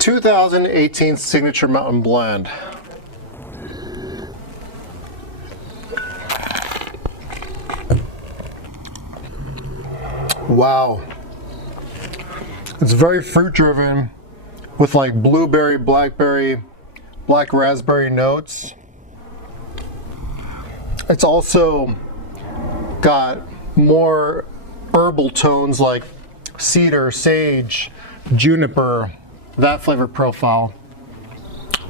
2018 Signature Mountain Blend. Wow. It's very fruit driven with like blueberry, blackberry, black raspberry notes. It's also got more herbal tones like cedar, sage, juniper, that flavor profile.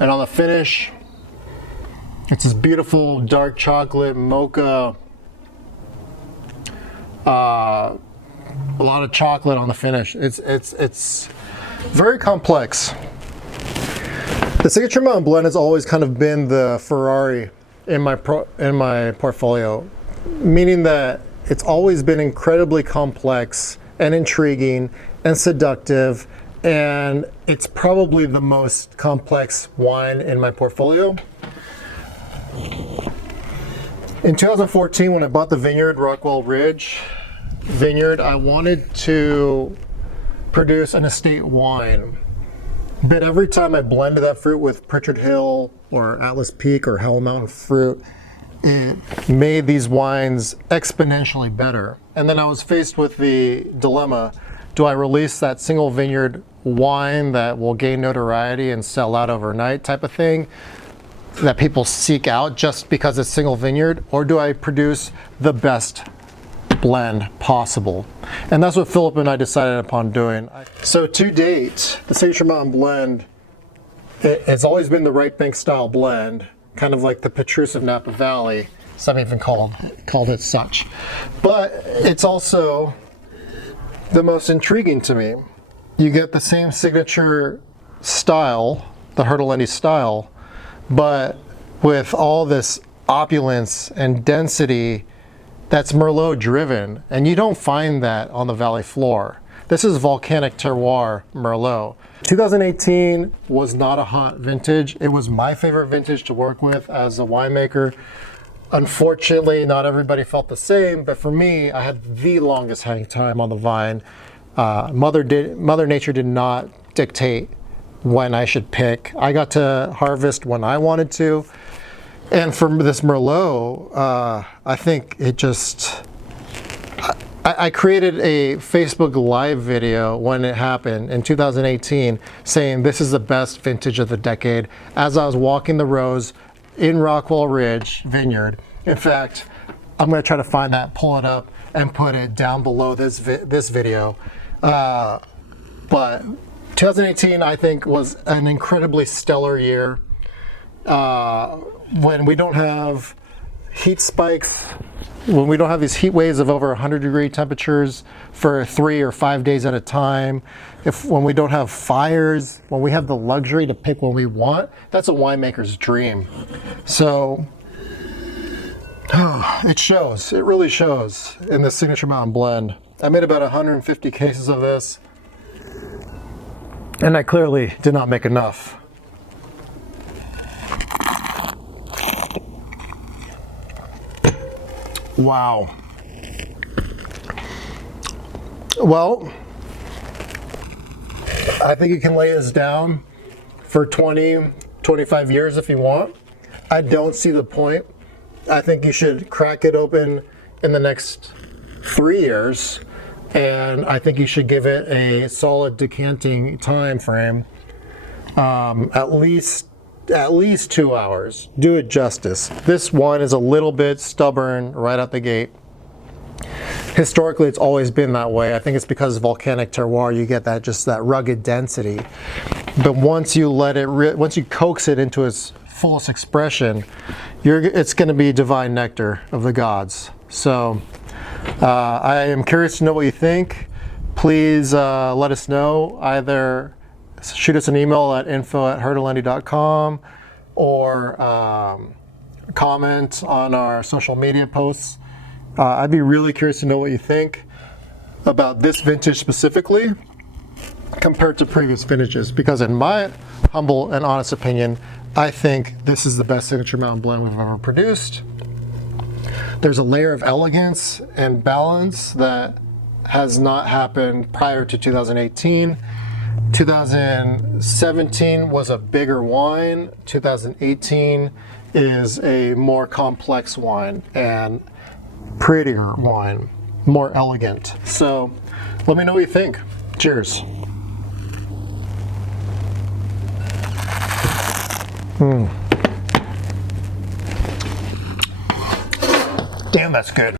And on the finish, it's this beautiful dark chocolate mocha, a lot of chocolate on the finish. It's very complex. The Signature Mountain Blend has always kind of been the Ferrari in my portfolio, meaning that it's always been incredibly complex and intriguing and seductive, and it's probably the most complex wine in my portfolio. In 2014, when I bought the vineyard, Rockwell Ridge Vineyard, I wanted to produce an estate wine. But every time I blended that fruit with Pritchard Hill or Atlas Peak or Howell Mountain fruit, it made these wines exponentially better. And then I was faced with the dilemma: do I release that single vineyard wine that will gain notoriety and sell out overnight type of thing that people seek out just because it's single vineyard, or do I produce the best blend possible? And that's what Philip and I decided upon doing. So to date, the Signature Mountain Blend, it has always been the right bank style blend, kind of like the Petrus of Napa Valley. Some even called it such. But it's also the most intriguing to me. You get the same signature style, the Hertelendy style, but with all this opulence and density that's Merlot driven, and you don't find that on the valley floor. This is volcanic terroir Merlot. 2018 was not a hot vintage. It was my favorite vintage to work with as a winemaker. Unfortunately, not everybody felt the same, but for me, I had the longest hang time on the vine. Mother Nature did not dictate when I should pick. I got to harvest when I wanted to. And for this Merlot, I think it just, I created a Facebook Live video when it happened in 2018 saying this is the best vintage of the decade as I was walking the rows in Rockwell Ridge Vineyard. In fact, I'm going to try to find that, pull it up, and put it down below this video. But 2018, I think, was an incredibly stellar year. When we don't have heat spikes, when we don't have these heat waves of over 100-degree temperatures for 3 or 5 days at a time, when we don't have fires, when we have the luxury to pick what we want, that's a winemaker's dream. So it shows, it really shows in the Signature Mountain Blend. I made about 150 cases of this, and I clearly did not make enough. Wow. Well, I think you can lay this down for 20, 25 years if you want. I don't see the point. I think you should crack it open in the next 3 years, and I think you should give it a solid decanting time frame, at least 2 hours. Do it justice. This wine is a little bit stubborn right out the gate. Historically, it's always been that way. I think it's because of volcanic terroir, you get that just that rugged density. But once you let it, once you coax it into its fullest expression, it's going to be divine nectar of the gods. So I am curious to know what you think. Please let us know. Either shoot us an email at info@hertelendy.com or comment on our social media posts. I'd be really curious to know what you think about this vintage specifically compared to previous vintages, because in my humble and honest opinion, I think this is the best Signature Mountain Blend we've ever produced. There's a layer of elegance and balance that has not happened prior to 2018. 2017 was a bigger wine. 2018 is a more complex wine and prettier wine, more elegant. So let me know what you think. Cheers. Damn, that's good.